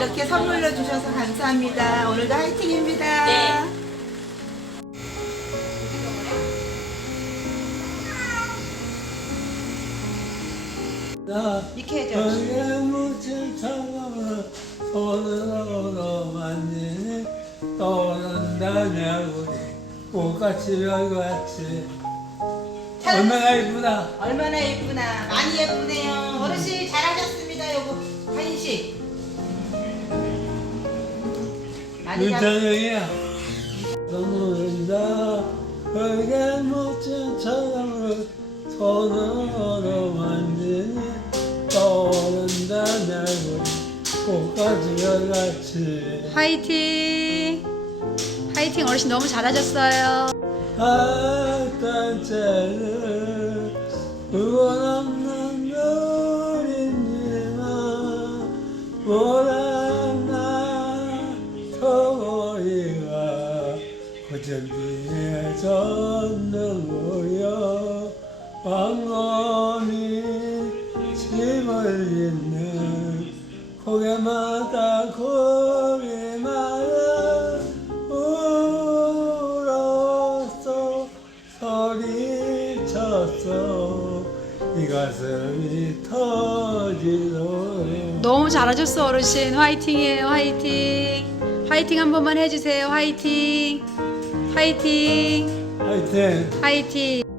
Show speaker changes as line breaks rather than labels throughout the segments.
이렇게 선물로 주셔서 감사합니다. 오늘도 화이팅입니다.
네.
나
이렇게
별같이 얼마나 이쁘다
얼마나 예쁘나. 많이 예쁘네요. 어르신 잘하셨습니다. 요거 한식. 많
윤찬영이야 손으로
화이팅! 화이팅 어르신 너무 잘하셨어요.
할단체를 의원 없는 이 가슴이 터지도록
너무 잘하셨어 어르신. 화이팅이에요 화이팅. 화이팅 한 번만 해주세요. 화이팅. 화이팅.
하여튼
화이팅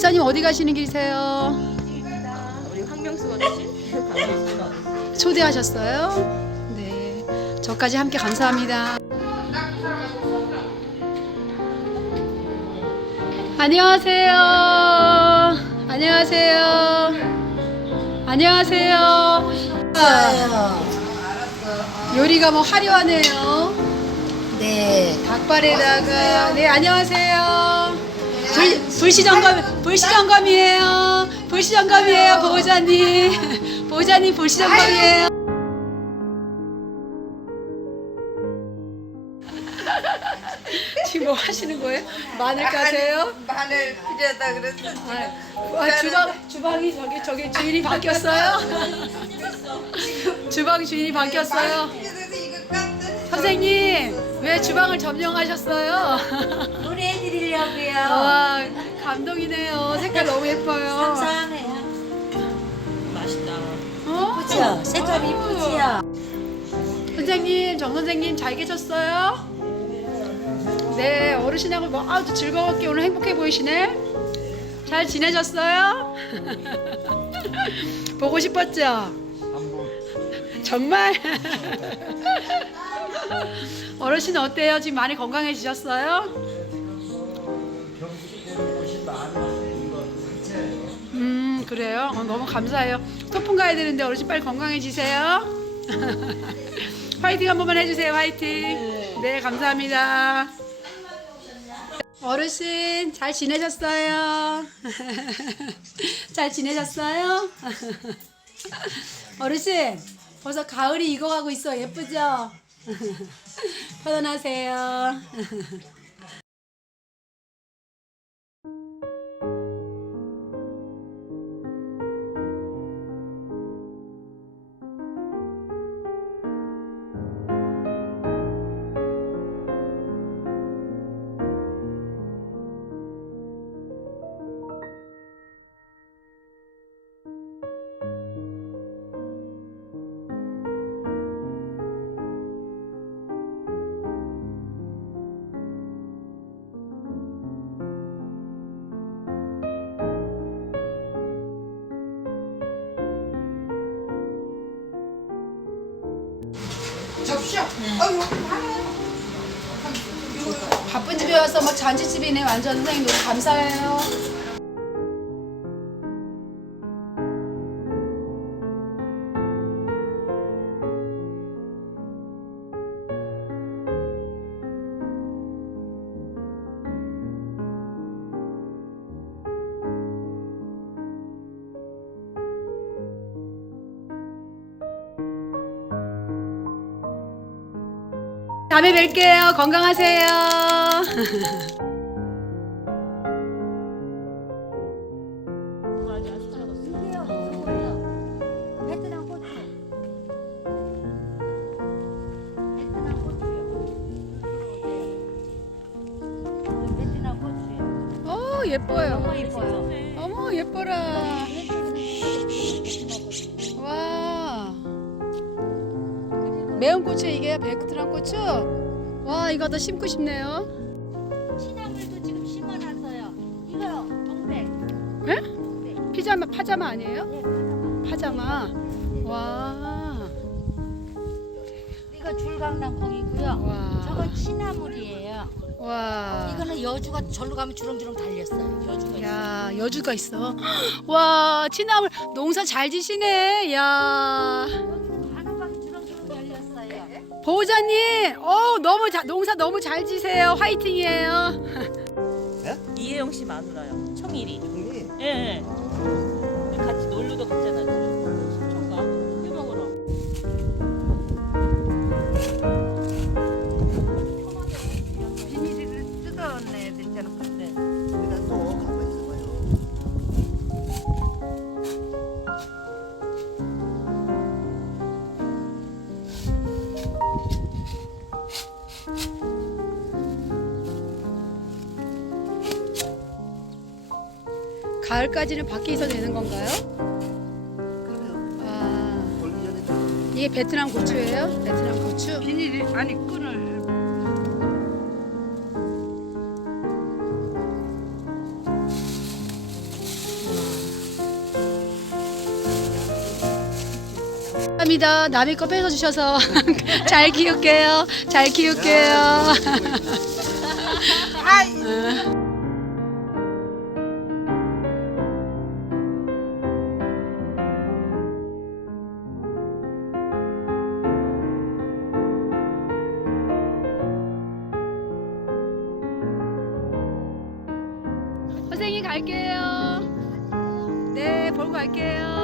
목사님 어디 가시는 길이세요?
우리 황명수 어르신
초대하셨어요? 네 저까지 함께 감사합니다 안녕하세요 안녕하세요 안녕하세요 요리가 뭐 화려하네요
네.
닭발에다가 네 안녕하세요. 불, 불시점검 불시점검이에요. 불시점검이에요 보호자님. 보호자님 불시점검이에요. 지금 뭐 하시는 거예요? 마늘 까세요?
마늘 필요하다 그랬어.
아, 아, 주방 주방이 저기 저기 주인이 바뀌었어요? 주방 주인이 바뀌었어요. 선생님 왜 주방을 점령하셨어요?
노래해드리려고요.
와 감동이네요. 색깔 너무 예뻐요.
감사하네요.
맛있다.
어?
그쵸? 색깔 이쁘지요?
선생님, 정 선생님 잘 계셨어요? 네, 어르신하고 뭐 아주 즐거웠게 오늘 행복해 보이시네. 잘 지내셨어요? 보고 싶었죠? 정말? 어르신 어때요? 지금 많이 건강해지셨어요? 음 그래요? 어, 너무 감사해요. 소풍 가야 되는데 어르신 빨리 건강해지세요. 화이팅 한 번만 해주세요. 화이팅. 네 감사합니다. 어르신 잘 지내셨어요? 잘 지내셨어요? 어르신 벌써 가을이 익어가고 있어 예쁘죠? 편안하세요. 바쁜 집에 와서 막 잔치집이네 완전 선생님 너무 감사해요. 다음에 뵐게요. 건강하세요. 예뻐요. 매운 고추 이게 베트남 고추. 와 이거 더 심고 싶네요.
시나물도 지금 심어놨어요. 이거요, 동백.
에?
동백.
피자마 파자마 아니에요?
네, 파자마.
파자마. 와.
이거 줄강낭콩이고요.
와.
저건 시나물이에요.
와.
이거는 여주가 절로 가면 주렁주렁 달렸어요. 여주가.
야 여주가 있어. 와 치나물 농사 잘 지시네. 야 보호자님, 어 너무 자, 농사 너무 잘 지세요. 화이팅이에요.
이혜영 씨 마누라요. 청일이. 예. 예.
가을까지는 밖에 있어도 되는 건가요? 아, 이게 베트남 고추예요? 베트남 고추?
비닐이 아니 끈을
감사합니다. 남의 거 뺏어 주셔서 잘 키울게요. 잘 키울게요.
아
선생님 갈게요. 네, 보고 갈게요.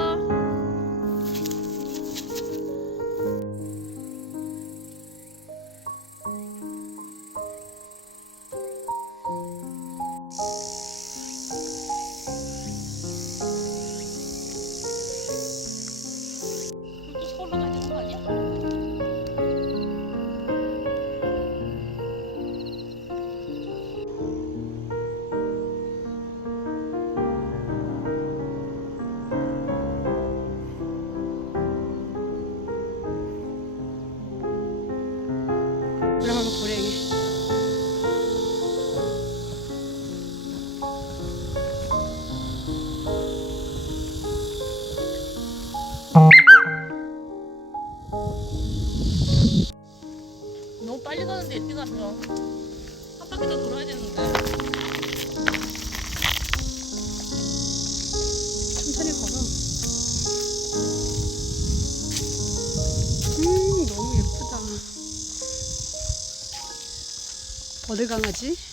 어디 강아지?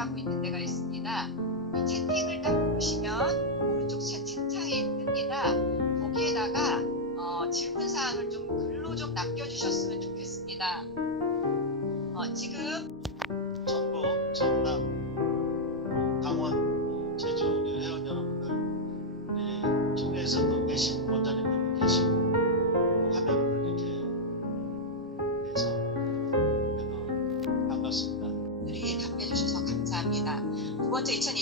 채팅이라고 있는 데가 있습니다. 이 채팅을 딱 보시면 오른쪽 채팅창에 뜹니다. 거기에다가 어, 질문 사항을 좀 글로 좀 남겨주셨으면 좋겠습니다. 어, 지금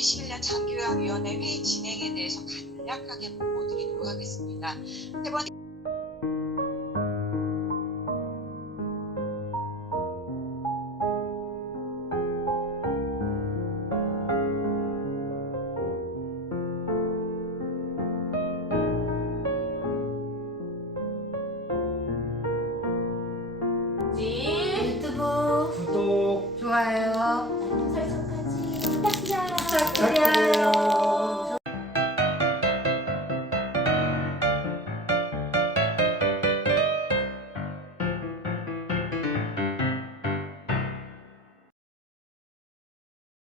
2021년 장기요양위원회 회의 진행에 대해서 간략하게 보고 드리도록 하겠습니다. 세 번째